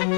Would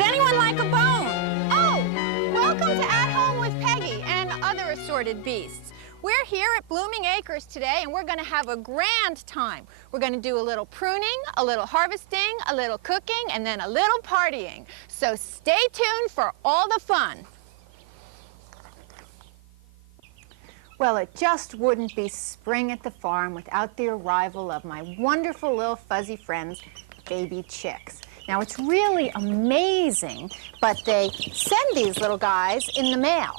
anyone like a bone? Oh, welcome to At Home with Peggy and other assorted beasts. We're here at Blooming Acres today and we're going to have a grand time. We're going to do a little pruning, a little harvesting, a little cooking, and then a little partying. So stay tuned for all the fun. Well, it just wouldn't be spring at the farm without the arrival of my wonderful little fuzzy friends, baby chicks. Now, it's really amazing, but they send these little guys in the mail.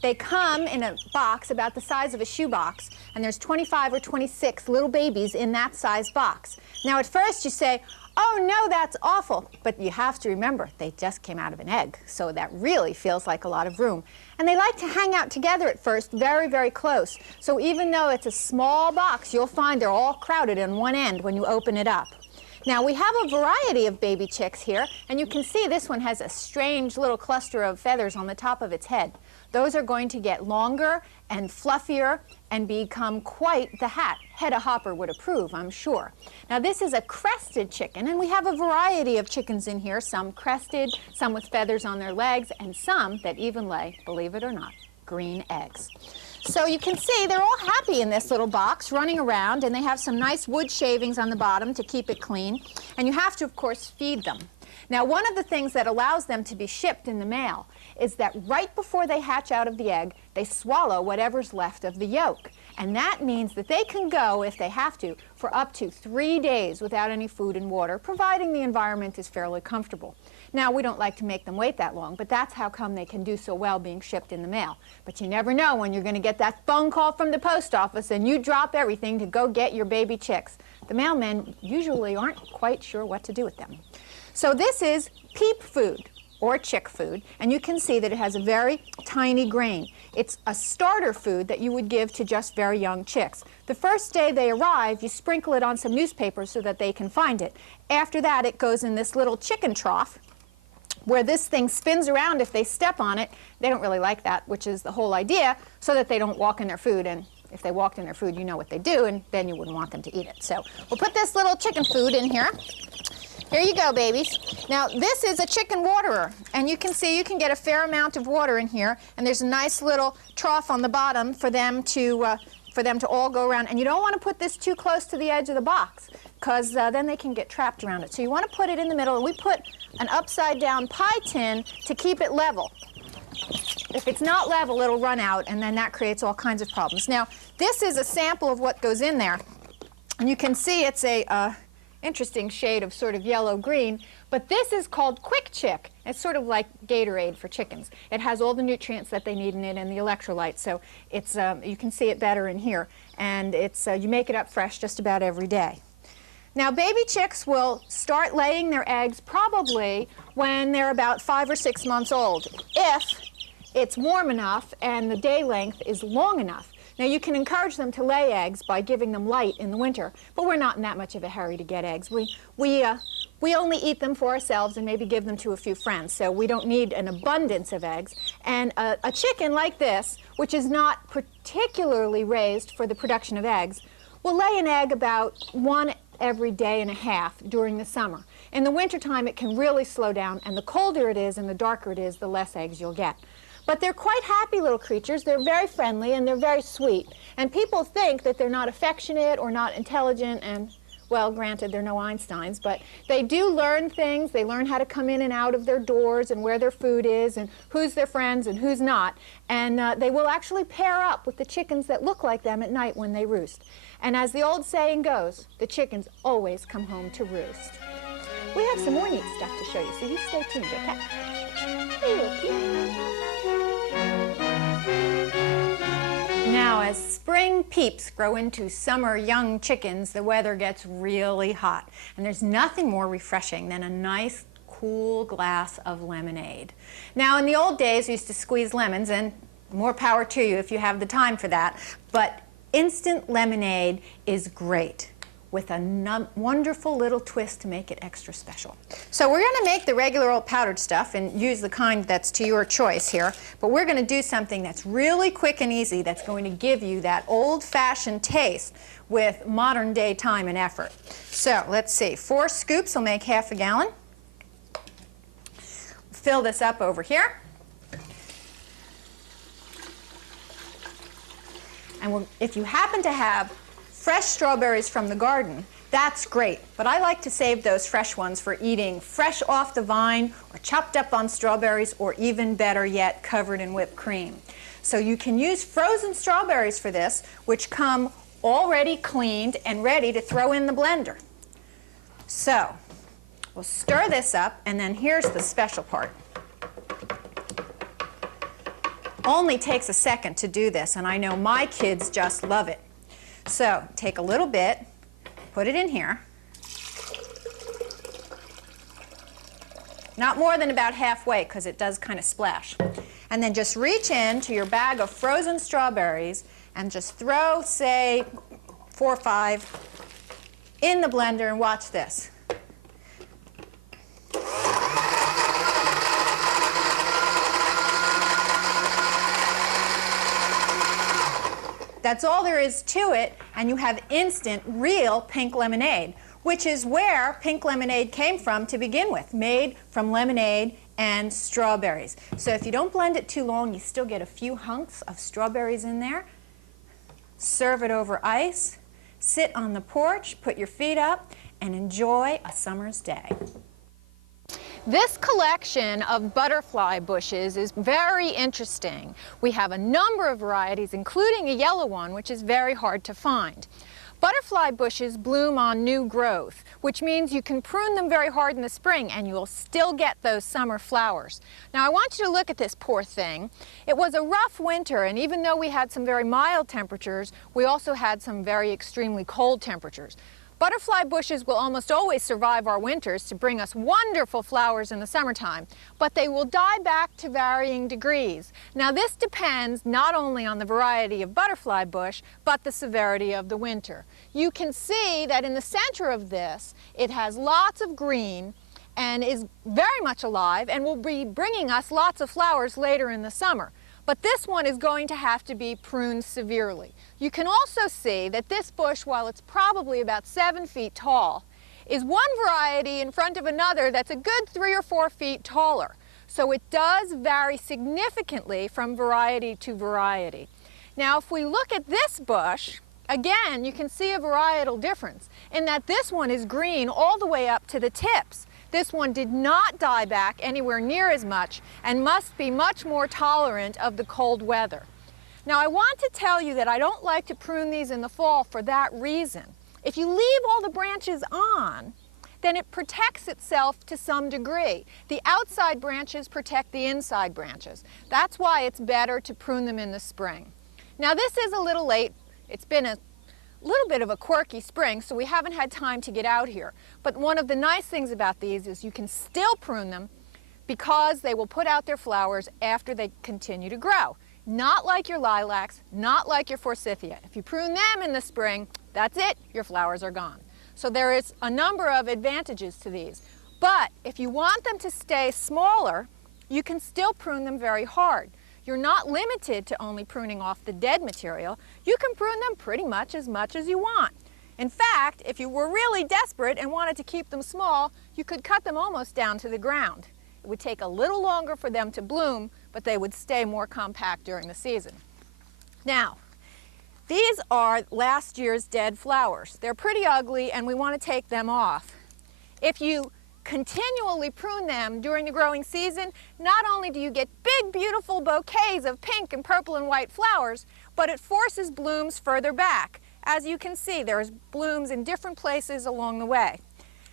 They come in a box about the size of a shoebox, and there's 25 or 26 little babies in that size box. Now, at first you say, oh, no, that's awful. But you have to remember, they just came out of an egg, so that really feels like a lot of room. And they like to hang out together at first, very, very close. So even though it's a small box, you'll find they're all crowded in one end when you open it up. Now, we have a variety of baby chicks here, and you can see this one has a strange little cluster of feathers on the top of its head. Those are going to get longer and fluffier and become quite the hat. Hedda Hopper would approve, I'm sure. Now, this is a crested chicken, and we have a variety of chickens in here, some crested, some with feathers on their legs, and some that even lay, believe it or not, green eggs. So you can see they're all happy in this little box running around, and they have some nice wood shavings on the bottom to keep it clean. And you have to, of course, feed them. Now, one of the things that allows them to be shipped in the mail is that right before they hatch out of the egg, they swallow whatever's left of the yolk. And that means that they can go, if they have to, for up to 3 days without any food and water, providing the environment is fairly comfortable. Now, we don't like to make them wait that long, but that's how come they can do so well being shipped in the mail. But you never know when you're going to get that phone call from the post office and you drop everything to go get your baby chicks. The mailmen usually aren't quite sure what to do with them. So this is peep food, or chick food, and you can see that it has a very tiny grain. It's a starter food that you would give to just very young chicks. The first day they arrive, you sprinkle it on some newspaper so that they can find it. After that, it goes in this little chicken trough, where this thing spins around if they step on it. They don't really like that, which is the whole idea, so that they don't walk in their food. And if they walked in their food, you know what they do, and then you wouldn't want them to eat it. So we'll put this little chicken food in here. Here you go, babies. Now, this is a chicken waterer, and you can see you can get a fair amount of water in here, and there's a nice little trough on the bottom for them to all go around. And you don't want to put this too close to the edge of the box, because then they can get trapped around it. So you want to put it in the middle, and we put an upside-down pie tin to keep it level. If it's not level, it'll run out, and then that creates all kinds of problems. Now, this is a sample of what goes in there, and you can see it's a interesting shade of sort of yellow-green, but this is called Quick Chick. It's sort of like Gatorade for chickens. It has all the nutrients that they need in it and the electrolytes, so it's you can see it better in here, and it's you make it up fresh just about every day. Now, baby chicks will start laying their eggs probably when they're about 5 or 6 months old, if it's warm enough and the day length is long enough. Now, you can encourage them to lay eggs by giving them light in the winter, but we're not in that much of a hurry to get eggs. We only eat them for ourselves and maybe give them to a few friends, so we don't need an abundance of eggs. And a chicken like this, which is not particularly raised for the production of eggs, will lay an egg about 1 every day and a half during the summer. In the wintertime, it can really slow down, and the colder it is and the darker it is, the less eggs you'll get. But they're quite happy little creatures. They're very friendly and they're very sweet. And people think that they're not affectionate or not intelligent, and, well, granted, they're no Einsteins, but they do learn things. They learn how to come in and out of their doors and where their food is and who's their friends and who's not. And they will actually pair up with the chickens that look like them at night when they roost. And as the old saying goes, the chickens always come home to roost. We have some more neat stuff to show you, so you stay tuned, okay? Now, as spring peeps grow into summer young chickens, the weather gets really hot. And there's nothing more refreshing than a nice, cool glass of lemonade. Now, in the old days, we used to squeeze lemons, and more power to you if you have the time for that. But instant lemonade is great with a wonderful little twist to make it extra special. So we're going to make the regular old powdered stuff and use the kind that's to your choice here, but we're going to do something that's really quick and easy that's going to give you that old-fashioned taste with modern day time and effort. So let's see, 4 scoops will make half a gallon. Fill this up over here. And if you happen to have fresh strawberries from the garden, that's great. But I like to save those fresh ones for eating fresh off the vine or chopped up on strawberries, or even better yet, covered in whipped cream. So you can use frozen strawberries for this, which come already cleaned and ready to throw in the blender. So we'll stir this up, and then here's the special part. Only takes a second to do this, and I know my kids just love it. So take a little bit, put it in here. Not more than about halfway, because it does kind of splash. And then just reach into your bag of frozen strawberries and just throw, say, 4 or 5 in the blender, and watch this. That's all there is to it, and you have instant, real pink lemonade, which is where pink lemonade came from to begin with, made from lemonade and strawberries. So if you don't blend it too long, you still get a few hunks of strawberries in there. Serve it over ice, sit on the porch, put your feet up, and enjoy a summer's day. This collection of butterfly bushes is very interesting. We have a number of varieties, including a yellow one, which is very hard to find. Butterfly bushes bloom on new growth, which means you can prune them very hard in the spring and you'll still get those summer flowers. Now I want you to look at this poor thing. It was a rough winter, and even though we had some very mild temperatures, we also had some very extremely cold temperatures. Butterfly bushes will almost always survive our winters to bring us wonderful flowers in the summertime, but they will die back to varying degrees. Now this depends not only on the variety of butterfly bush, but the severity of the winter. You can see that in the center of this, it has lots of green and is very much alive and will be bringing us lots of flowers later in the summer. But this one is going to have to be pruned severely. You can also see that this bush, while it's probably about 7 feet tall, is one variety in front of another that's a good 3 or 4 feet taller. So it does vary significantly from variety to variety. Now if we look at this bush, again you can see a varietal difference in that this one is green all the way up to the tips. This one did not die back anywhere near as much and must be much more tolerant of the cold weather. Now I want to tell you that I don't like to prune these in the fall for that reason. If you leave all the branches on, then it protects itself to some degree. The outside branches protect the inside branches. That's why it's better to prune them in the spring. Now this is a little late. It's been a little bit of a quirky spring, so we haven't had time to get out here. But one of the nice things about these is you can still prune them because they will put out their flowers after they continue to grow. Not like your lilacs, not like your forsythia. If you prune them in the spring, that's it, your flowers are gone. So there is a number of advantages to these. But if you want them to stay smaller, you can still prune them very hard. You're not limited to only pruning off the dead material. You can prune them pretty much as you want. In fact, if you were really desperate and wanted to keep them small, you could cut them almost down to the ground. It would take a little longer for them to bloom, but they would stay more compact during the season. Now, these are last year's dead flowers. They're pretty ugly and we want to take them off. If you continually prune them during the growing season, not only do you get big, beautiful bouquets of pink and purple and white flowers, but it forces blooms further back. As you can see, there's blooms in different places along the way.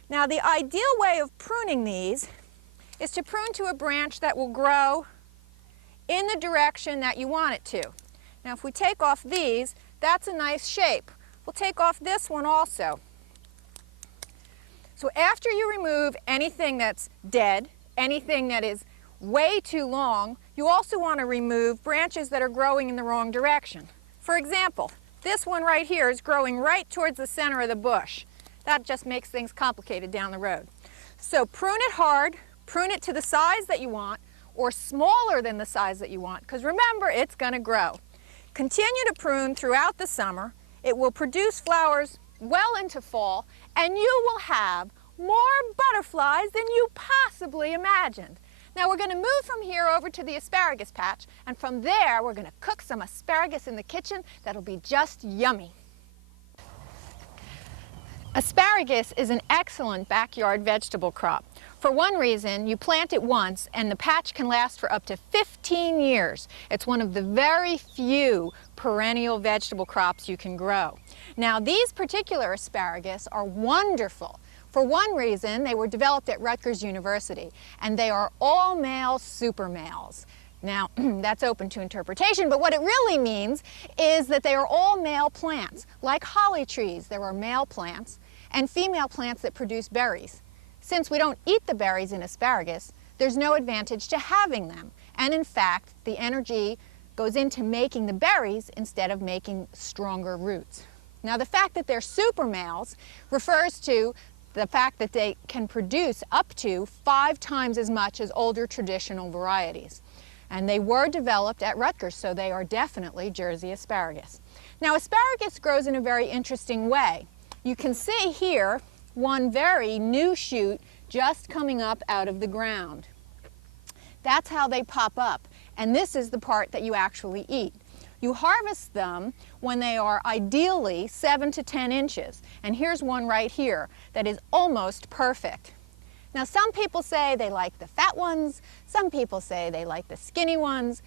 Now, the ideal way of pruning these is to prune to a branch that will grow in the direction that you want it to. Now, if we take off these, that's a nice shape. We'll take off this one also. So after you remove anything that's dead, anything that is way too long, You also want to remove branches that are growing in the wrong direction. For example, this one right here is growing right towards the center of the bush. That just makes things complicated down the road. So prune it hard, prune it to the size that you want, or smaller than the size that you want, because remember, it's going to grow. Continue to prune throughout the summer. It will produce flowers well into fall, and you will have more butterflies than you possibly imagined. Now we're going to move from here over to the asparagus patch, and from there we're going to cook some asparagus in the kitchen that'll be just yummy. Asparagus is an excellent backyard vegetable crop. For one reason, you plant it once and the patch can last for up to 15 years. It's one of the very few perennial vegetable crops you can grow. Now these particular asparagus are wonderful. For one reason, they were developed at Rutgers University, and they are all male super males. Now, that's open to interpretation, but what it really means is that they are all male plants. Like holly trees, there are male plants and female plants that produce berries. Since we don't eat the berries in asparagus, there's no advantage to having them. And in fact, the energy goes into making the berries instead of making stronger roots. Now, the fact that they're super males refers to the fact that they can produce up to 5 times as much as older traditional varieties. And they were developed at Rutgers, so they are definitely Jersey asparagus. Now, asparagus grows in a very interesting way. You can see here one very new shoot just coming up out of the ground. That's how they pop up, and this is the part that you actually eat. You harvest them when they are ideally 7 to 10 inches, and here's one right here that is almost perfect. Now some people say they like the fat ones, some people say they like the skinny ones.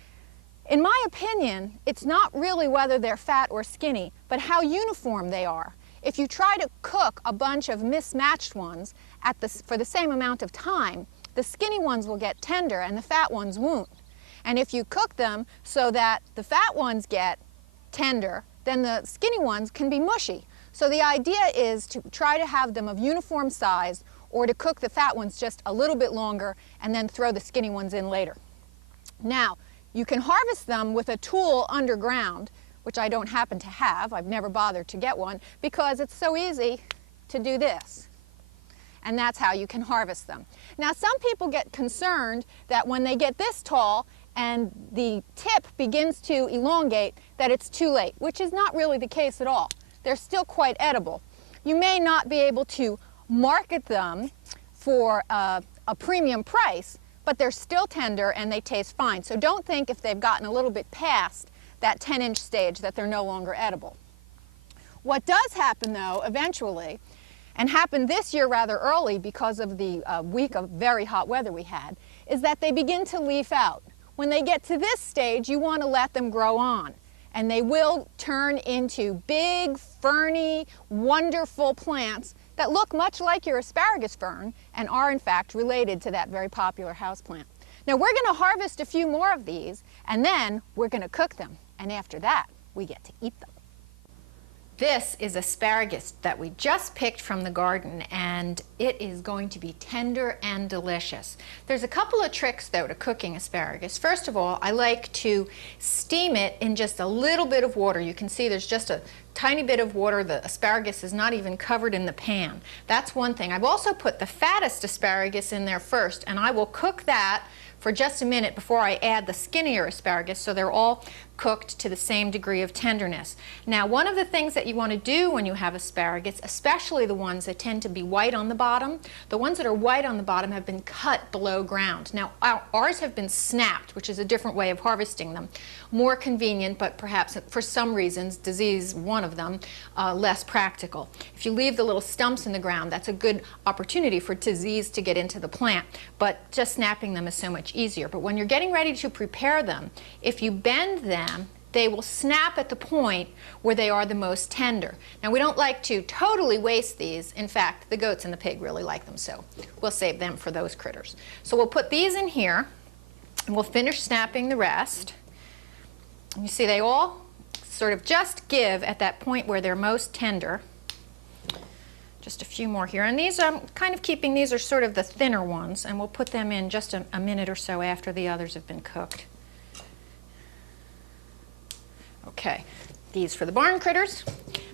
In my opinion, it's not really whether they're fat or skinny, but how uniform they are. If you try to cook a bunch of mismatched ones for the same amount of time, the skinny ones will get tender and the fat ones won't. And if you cook them so that the fat ones get tender, then the skinny ones can be mushy. So the idea is to try to have them of uniform size, or to cook the fat ones just a little bit longer and then throw the skinny ones in later. Now, you can harvest them with a tool underground, which I don't happen to have. I've never bothered to get one because it's so easy to do this. And that's how you can harvest them. Now, some people get concerned that when they get this tall and the tip begins to elongate, that it's too late, which is not really the case at all. They're still quite edible. You may not be able to market them for a premium price, but they're still tender and they taste fine. So don't think if they've gotten a little bit past that 10-inch stage that they're no longer edible. What does happen though, eventually, and happened this year rather early because of the week of very hot weather we had, is that they begin to leaf out. When they get to this stage, you want to let them grow on, and they will turn into big, ferny, wonderful plants that look much like your asparagus fern and are in fact related to that very popular houseplant. Now we're going to harvest a few more of these, and then we're going to cook them, and after that we get to eat them. This is asparagus that we just picked from the garden, and it is going to be tender and delicious. There's a couple of tricks though to cooking asparagus. First of all, I like to steam it in just a little bit of water. You can see there's just a tiny bit of water. The asparagus is not even covered in the pan. That's one thing. I've also put the fattest asparagus in there first, and I will cook that for just a minute before I add the skinnier asparagus, so they're all cooked to the same degree of tenderness. Now, one of the things that you want to do when you have asparagus, especially the ones that tend to be white on the bottom, the ones that are white on the bottom have been cut below ground. Now, ours have been snapped, which is a different way of harvesting them. More convenient, but perhaps for some reasons, disease one of them, less practical. If you leave the little stumps in the ground, that's a good opportunity for disease to get into the plant, but just snapping them is so much easier. But when you're getting ready to prepare them, if you bend them, they will snap at the point where they are the most tender. Now, we don't like to totally waste these. In fact, the goats and the pig really like them, so we'll save them for those critters. So we'll put these in here, and we'll finish snapping the rest. You see they all sort of just give at that point where they're most tender. Just a few more here, and these I'm kind of keeping, these are sort of the thinner ones, and we'll put them in just a minute or so after the others have been cooked. Okay, these for the barn critters.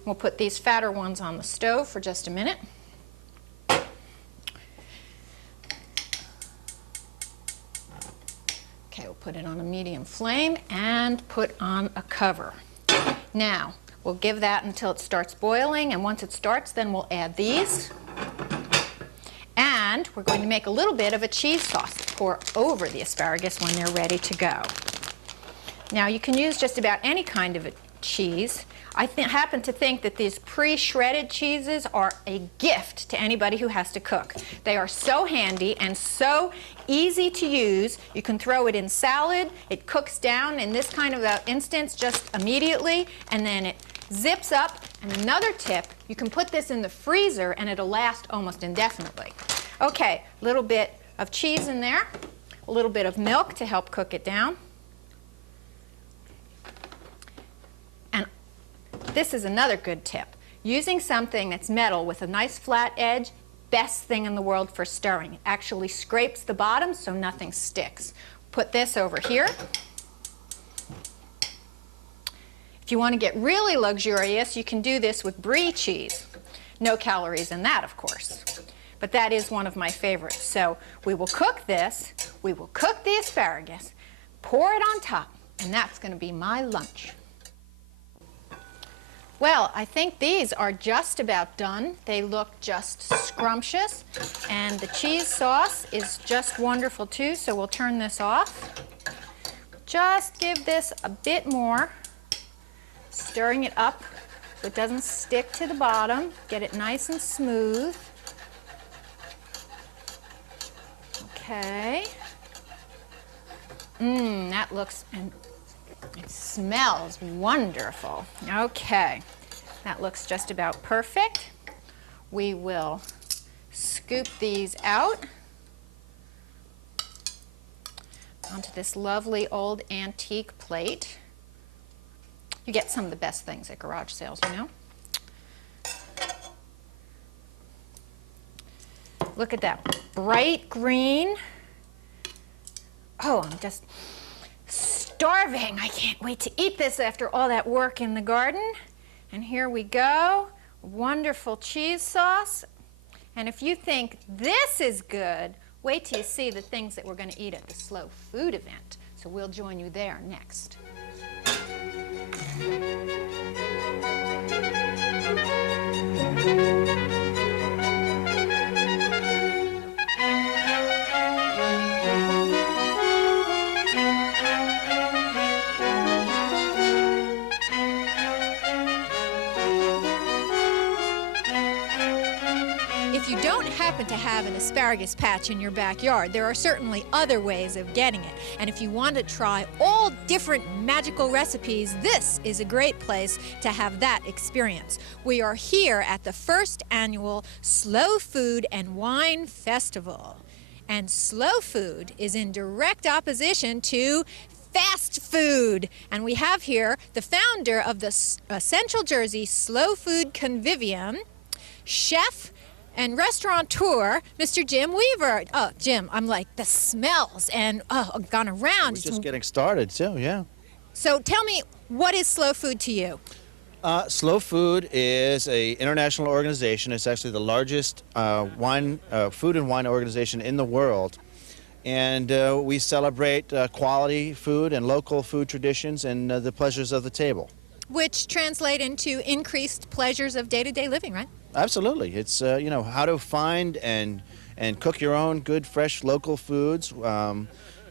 We'll put these fatter ones on the stove for just a minute. Okay, we'll put it on a medium flame and put on a cover. Now, we'll give that until it starts boiling, and once it starts, then we'll add these. And we're going to make a little bit of a cheese sauce to pour over the asparagus when they're ready to go. Now, you can use just about any kind of a cheese. I happen to think that these pre-shredded cheeses are a gift to anybody who has to cook. They are so handy and so easy to use. You can throw it in salad. It cooks down in this kind of instance just immediately, and then it zips up. And another tip, you can put this in the freezer and it'll last almost indefinitely. Okay, a little bit of cheese in there, a little bit of milk to help cook it down. And this is another good tip. Using something that's metal with a nice flat edge, best thing in the world for stirring. It actually scrapes the bottom so nothing sticks. Put this over here. If you want to get really luxurious, you can do this with brie cheese. No calories in that, of course. But that is one of my favorites. So we will cook this, we will cook the asparagus, pour it on top, and that's going to be my lunch. Well, I think these are just about done. They look just scrumptious, and the cheese sauce is just wonderful too, so we'll turn this off. Just give this a bit more, stirring it up so it doesn't stick to the bottom. Get it nice and smooth. Okay. That looks, and it smells wonderful. Okay, that looks just about perfect. We will scoop these out onto this lovely old antique plate. You get some of the best things at garage sales, you know. Look at that bright green. Oh, I'm just starving. I can't wait to eat this after all that work in the garden. And here we go, wonderful cheese sauce. And if you think this is good, wait till you see the things that we're going to eat at the Slow Food event. So we'll join you there next. If you don't happen to have an asparagus patch in your backyard, there are certainly other ways of getting it. And if you want to try all different magical recipes, this is a great place to have that experience. We are here at the first annual Slow Food and Wine Festival. And slow food is in direct opposition to fast food. And we have here the founder of the Central Jersey Slow Food Convivium, chef and restaurateur, Mr. Jim Weaver. Oh, Jim, I'm like, the smells and gone around. We're just getting started too, yeah. So tell me, what is slow food to you? Slow Food is an international organization. It's actually the largest food and wine organization in the world. And we celebrate quality food and local food traditions and the pleasures of the table. Which translate into increased pleasures of day-to-day living, right? Absolutely. It's, you know, how to find and cook your own good, fresh, local foods,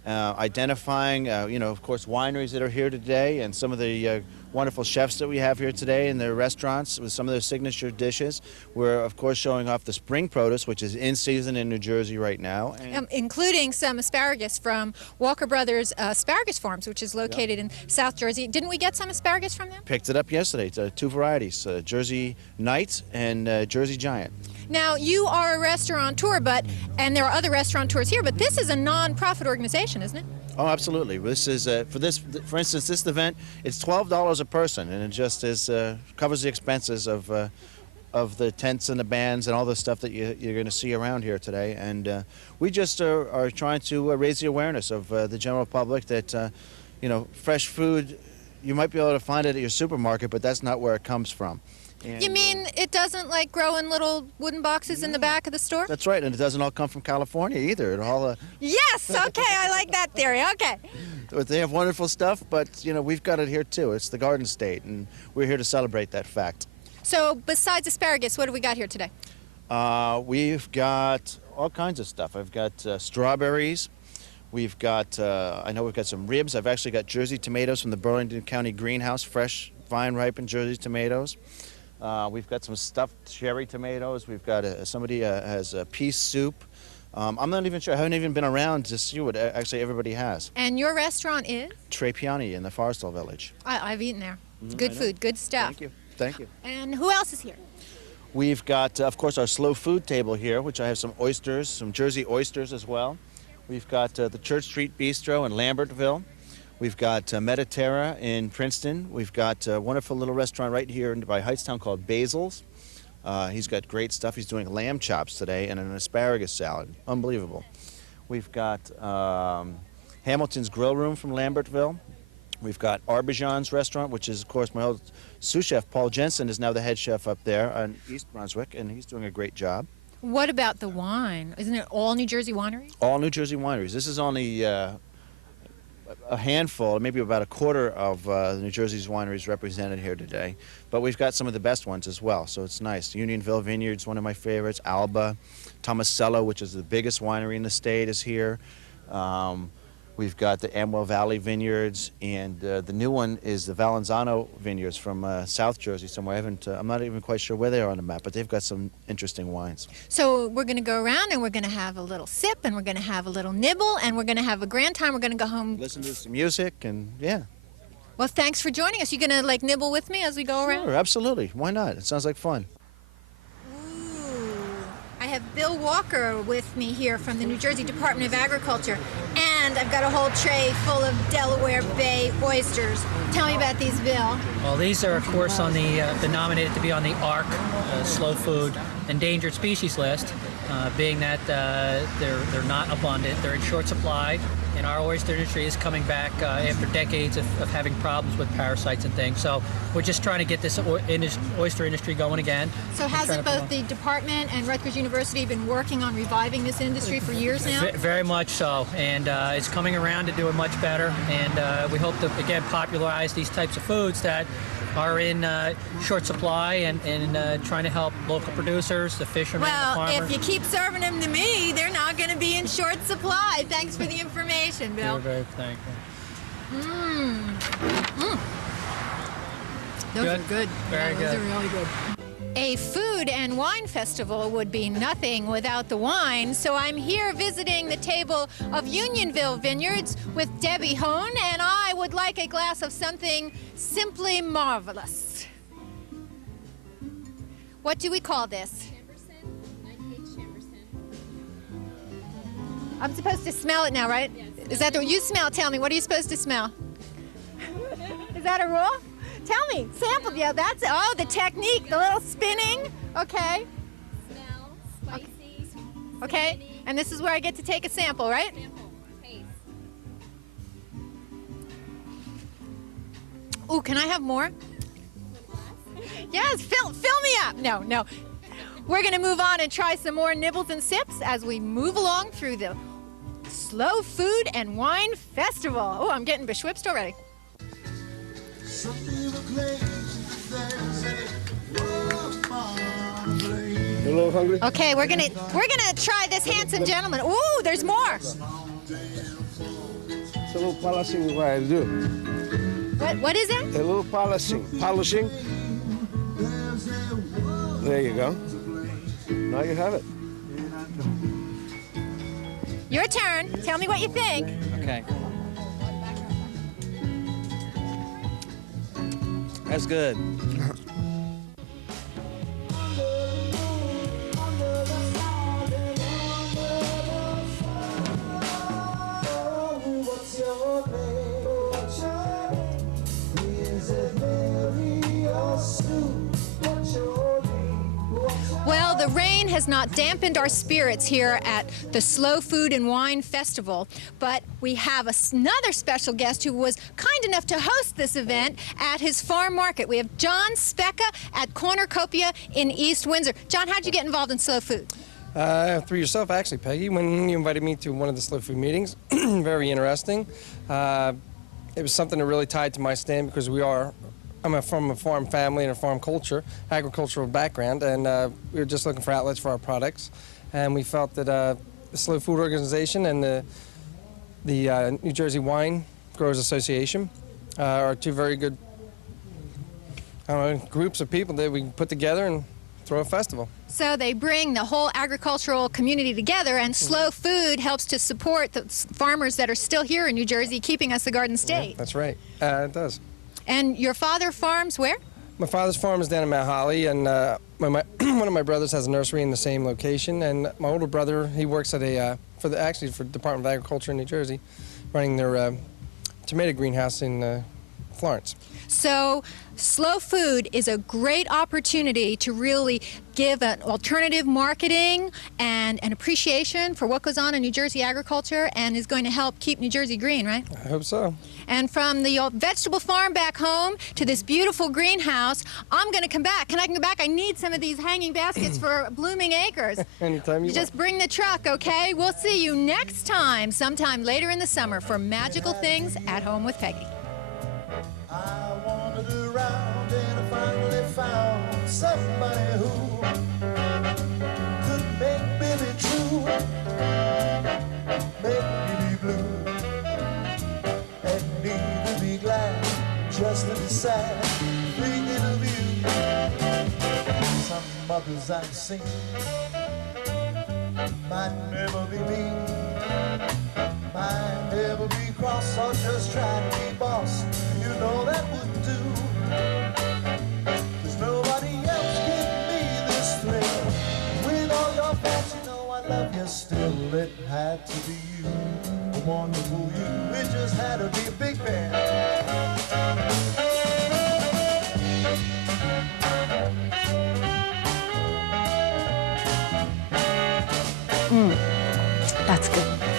identifying, you know, of course, wineries that are here today and some of the wonderful chefs that we have here today in their restaurants with some of their signature dishes. We're, of course, showing off the spring produce, which is in season in New Jersey right now. Including some asparagus from Walker Brothers Asparagus Farms, which is located in South Jersey. Didn't we get some asparagus from them? Picked it up yesterday. It's two varieties, Jersey Knight and Jersey Giant. Now, you are a restaurateur, and there are other restaurateurs here, but this is a non-profit organization, isn't it? Oh, absolutely. This is for instance, this event. It's $12 a person, and it just is covers the expenses of the tents and the bands and all the stuff that you're going to see around here today. And we just are trying to raise the awareness of the general public that you know, fresh food you might be able to find it at your supermarket, but that's not where it comes from. And, You mean it doesn't like grow in little wooden boxes in the back of the store? That's right, and it doesn't all come from California either. It all Yes, okay, I like that theory, okay. they have wonderful stuff, but we've got it here too. It's the Garden State, and we're here to celebrate that fact. So besides asparagus, what do we got here today? We've got all kinds of stuff. I've got strawberries. We've got, I know we've got some ribs. I've actually got Jersey tomatoes from the Burlington County Greenhouse, fresh, vine-ripened Jersey tomatoes. We've got some stuffed cherry tomatoes. We've got somebody has a pea soup. I'm not even sure. I haven't even been around to see what actually everybody has. And your restaurant is? Tre Piani in the Forestville Village. I've eaten there. It's good food, good stuff. Thank you. Thank you. And who else is here? We've got, of course, our slow food table here, which I have some oysters, some Jersey oysters as well. We've got the Church Street Bistro in Lambertville. We've got Mediterra in Princeton. We've got a wonderful little restaurant right here by Hightstown called Basil's. He's got great stuff. He's doing lamb chops today and an asparagus salad. Unbelievable. We've got Hamilton's Grill Room from Lambertville. We've got Arbijan's restaurant, which is, of course, my old sous chef, Paul Jensen, is now the head chef up there in East Brunswick, and he's doing a great job. What about the wine? Isn't it all New Jersey wineries? All New Jersey wineries. This is only a handful, maybe about a quarter of New Jersey's wineries represented here today. But we've got some of the best ones as well, so it's nice. Unionville Vineyard's one of my favorites. Alba, Tomasello, which is the biggest winery in the state, is here. We've got the Amwell Valley Vineyards, and the new one is the Valenzano Vineyards from South Jersey somewhere. I'm not even quite sure where they are on the map, but they've got some interesting wines. So we're going to go around and we're going to have a little sip and we're going to have a little nibble and we're going to have a grand time. We're going to go home. Listen to some music and yeah. Well, thanks for joining us. You going to like nibble with me as we go around? Sure, absolutely. Why not? It sounds like fun. I have Bill Walker with me here from the New Jersey Department of Agriculture, and I've got a whole tray full of Delaware Bay oysters. Tell me about these, Bill. Well, these are, of course, on the nominated to be on the ARC, Slow Food Endangered Species list, being that they're not abundant, they're in short supply, and our oyster industry is coming back after decades of having problems with parasites and things. So we're just trying to get this oyster industry going again. So hasn't both the department and Rutgers University been working on reviving this industry for years now? Very much so, and it's coming around to doing much better, and we hope to, again, popularize these types of foods that are in short supply and trying to help local producers, the fishermen, the farmers. Well, if you keep serving them to me, they're not going to be in short supply. Thanks for the information, Bill. We're very thankful. Those are good. Very good. Those are really good. A food and wine festival would be nothing without the wine, so I'm here visiting the table of Unionville Vineyards with Debbie Hone, and I would like a glass of something simply marvelous. What do we call this? I'm supposed to smell it now, right? Yes. Is that the, you smell, tell me, what are you supposed to smell? Is that a rule? Tell me, sample, yeah, that's, oh, the technique, the little spinning, okay. Smell, spicy. Okay, Cinnamony. and this is where I get to take a sample, right? Sample, taste. Ooh, can I have more? Yes, fill me up. No. We're gonna move on and try some more nibbles and sips as we move along through the Slow Food and Wine Festival. Oh, I'm getting beschwipsed already. You a little hungry? Okay, we're gonna try this handsome gentleman. Ooh, there's more. It's a little polishing we gotta do. What is it? A little polishing. Polishing. There you go. Now you have it. Your turn. Tell me what you think. Okay. That's good. Well, the rain has not dampened our spirits here at the Slow Food and Wine Festival, but we have another special guest who was kind enough to host this event at his farm market. We have John Specca at Cornucopia in East Windsor. John, how'd you get involved in slow food? Through yourself, actually, Peggy, when you invited me to one of the slow food meetings. Very interesting. It was something that really tied to my stand because I'm from a farm family and a farm culture, agricultural background, and we were just looking for outlets for our products. And we felt that the Slow Food Organization and the New Jersey Wine Growers Association are two very good groups of people that we can put together and throw a festival. So they bring the whole agricultural community together, and Slow Food helps to support the farmers that are still here in New Jersey, keeping us the Garden State. Yeah, that's right. It does. And your father farms where? My father's farm is down in Mount Holly, and one of my brothers has a nursery in the same location. And my older brother, he works at for the Department of Agriculture in New Jersey, running their tomato greenhouse in Florence. So Slow Food is a great opportunity to really give an alternative marketing and an appreciation for what goes on in New Jersey agriculture, and is going to help keep New Jersey green, right? I hope so. And from the old vegetable farm back home to this beautiful greenhouse, I'm going to come back. Can I come back? I need some of these hanging baskets for blooming acres. Anytime you want. Just bring the truck, okay? We'll see you next time, sometime later in the summer, for Magical Things at Home with Peggy. I wandered around and I finally found somebody who could make Billy true, make Billy blue, and either be glad just to be sad. Thinking of you, some mothers I've seen might never be mean, might never be cross or just try to be boss. You know that wouldn't do, 'cause nobody else gave me this thrill. With all your faults, you know I love you still. It had to be you, the wonderful you. It just had to be a big man. That's good.